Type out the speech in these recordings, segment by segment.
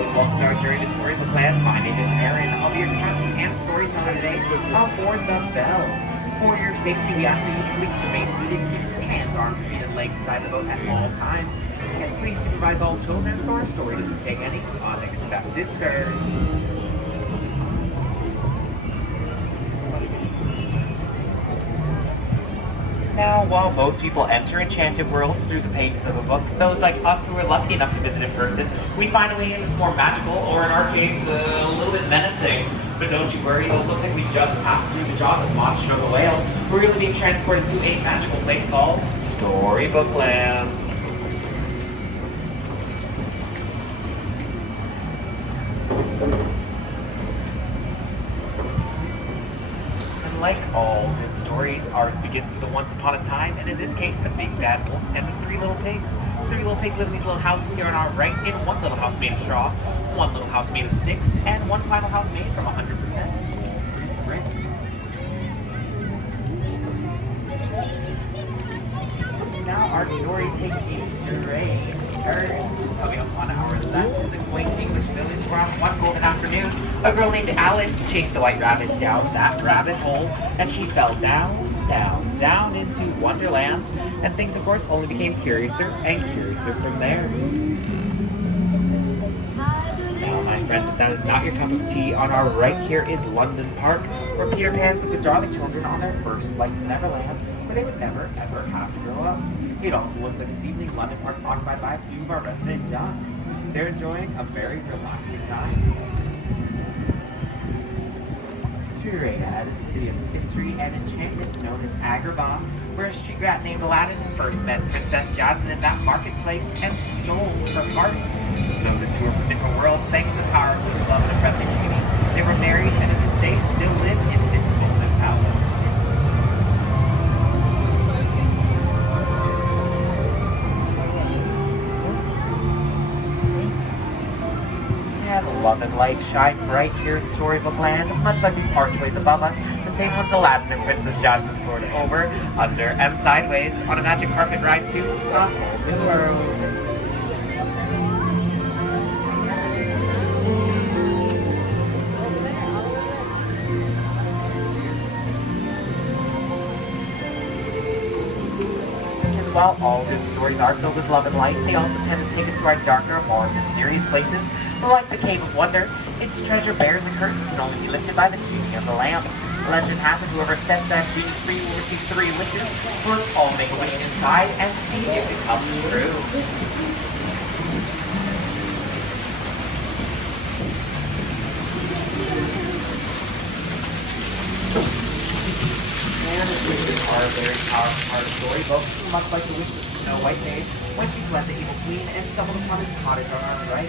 welcome to our journey to Storybook Land. My name is Aaron. I'll be your captain and storyteller today aboard the Bell. For your safety, we ask that you please remain seated, keep your hands, arms, feet, and legs inside the boat at all times. And please supervise all children so our story doesn't take any unexpected turns. Now, while most people enter enchanted worlds through the pages of a book, those like us who are lucky enough to visit in person, we find a way in that's more magical, or in our case, a little bit menacing. But don't you worry, though it looks like we just passed through the jaws of monster of the whale. We're really being transported to a magical place called Storybook Land. Like all good stories, ours begins with a once upon a time, and in this case, the big bad wolf and the three little pigs. Three little pigs live in these little houses here on our right, in one little house made of straw, one little house made of sticks, and one final house made from 100% bricks. Now our story takes a strange turn. Coming up on our left is a quaint English village where on one golden afternoon, a girl named Alice chased the white rabbit down that rabbit hole, and she fell down, down, down into Wonderland, and things, of course, only became curiouser and curiouser from there. Now, my friends, if that is not your cup of tea, on our right here is London Park, where Peter Pan took the darling children on their first flight to Neverland, where they would never, ever have to grow up. It also looks like this evening London Park's occupied by a few of our resident ducks. They're enjoying a very relaxing time. Straight ahead is a city of mystery and enchantment known as Agrabah, where a street rat named Aladdin first met Princess Jasmine in that marketplace and stole her heart. So the two are from different worlds thanks to the power of true love and a friendly genie. They were married and to this day still live in this golden palace. And love and light shine bright here in Storybook Land, much like these archways above us, the same ones Aladdin and Princess Jasmine soared over, under, and sideways on a magic carpet ride to a whole new world. While all good stories are filled with love and light, they also tend to take us to our darker, more mysterious places, like the Cave of Wonder. Its treasure bears a curse that can only be lifted by the genie of the lamp. Legend has it whoever sets that genie free will receive 3 wishes. Let's all make a wish inside and see if it comes true. And the wishes are a very powerful part of Storybook, much like the wishes of Snow White made when she fled the evil queen and stumbled upon his cottage on our right.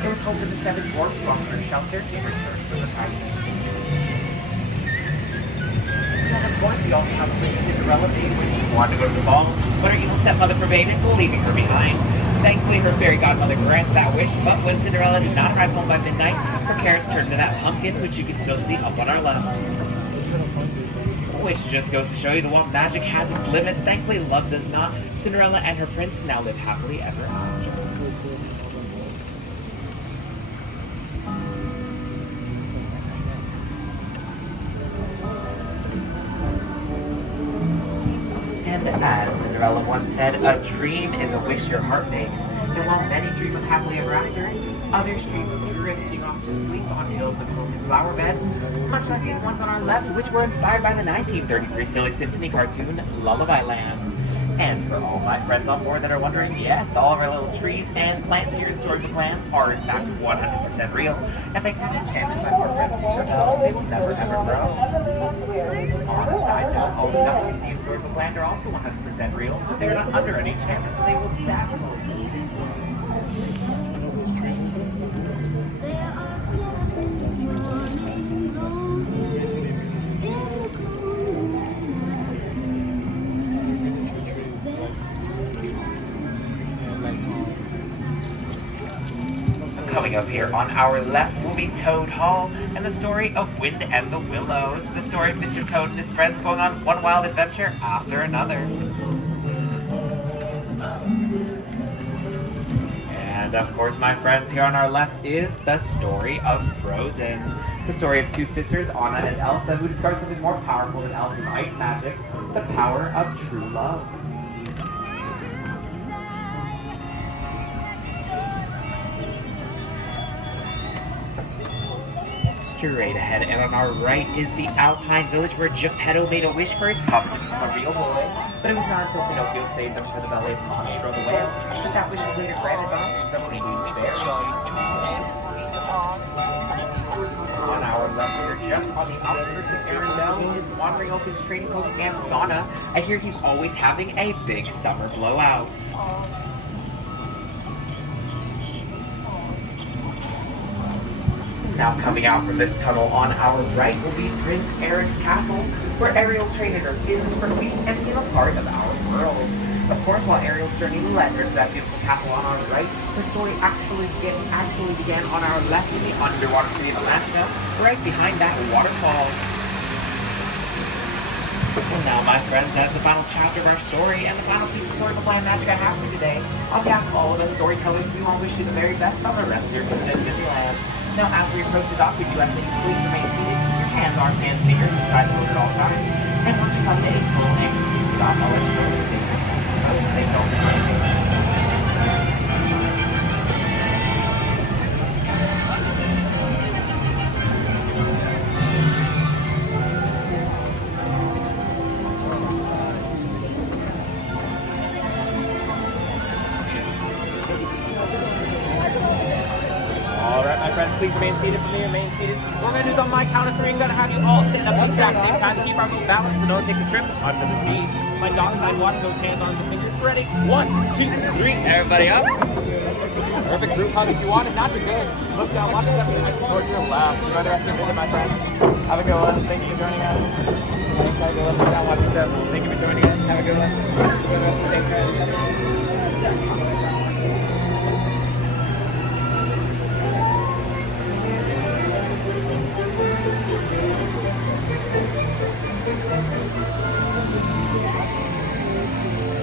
It was hoped that the 7 dwarfs from her shelter in research for the tiny. At one point, we also have a wish Cinderella made when she wanted to go to the ball, but her evil stepmother forbade it, leaving her behind. Thankfully, her fairy godmother grants that wish, but when Cinderella did not arrive home by midnight, her carriage turned into that pumpkin, which you can still see up on our left. Which just goes to show you that while magic has its limits, thankfully love does not. Cinderella and her prince now live happily ever after. And as Cinderella once said, a dream is a wish your heart makes. And while many dream of happily ever after, others dream of drifting off to sleep on hills of quilted flower beds, much like these ones on our left, which were inspired by the 1933 Silly Symphony cartoon, Lullaby Land. And for all my friends on board that are wondering, yes, all of our little trees and plants here in Storybook Land are in fact 100% real. And thanks to the enchantment by our friends here, they will never ever grow. On a side note, all the stuff we see in Storybook Land are also 100% real, but they're not under any enchantment, so they will definitely be. Coming up here on our left will be Toad Hall and the story of Wind and the Willows, the story of Mr. Toad and his friends going on one wild adventure after another. And of course, my friends, here on our left is the story of Frozen. The story of two sisters, Anna and Elsa, who discovered something more powerful than Elsa's ice magic, the power of true love. Straight ahead, and on our right is the Alpine village where Geppetto made a wish for his puppet to become a real boy. But it was not until Pinocchio saved them for the ballet of Monstro the whale that that wish was later granted on the Blue Bear. On our left here, just on the outskirts of Arendelle, is Wandering Open's trading post Ansana. I hear he's always having a big summer blowout. Now coming out from this tunnel on our right will be Prince Eric's castle, where Ariel traded her fins for wheat and became a part of our world. Of course, while Ariel's journey led her to that beautiful castle on our right, the story actually began on our left in the underwater city of Atlantica, right behind that waterfall. Well now, my friends, that's the final chapter of our story and the final piece of Storybook Land Magic I have for you today. On behalf of all of us storytellers, we all wish you the very best on the rest of your visit at Disneyland. Now, as we approach the dock, we do ask that you please remain seated, keep your hands, arms, and fingers inside the boat at all times. And once you come to a full anchor to the dock, I'll let you know to save yourself. They don't mind. Please remain seated for me, remain seated. What we're going to do is on my count of three, I'm going to have you all stand up at the exact same time to keep our feet balanced so no one takes a trip under the seat. My dog side watch, those hands, arms, and fingers. Ready? 1, 2, 3. Everybody up. Perfect group hug if you want it. Not too good. Look down, watch yourself towards your left. Enjoy the rest of your visit, my friend. Have a good one. Thank you for joining us. Look down, watch yourself. Thank you for joining us. Have a good one. Enjoy the rest of the day, friends.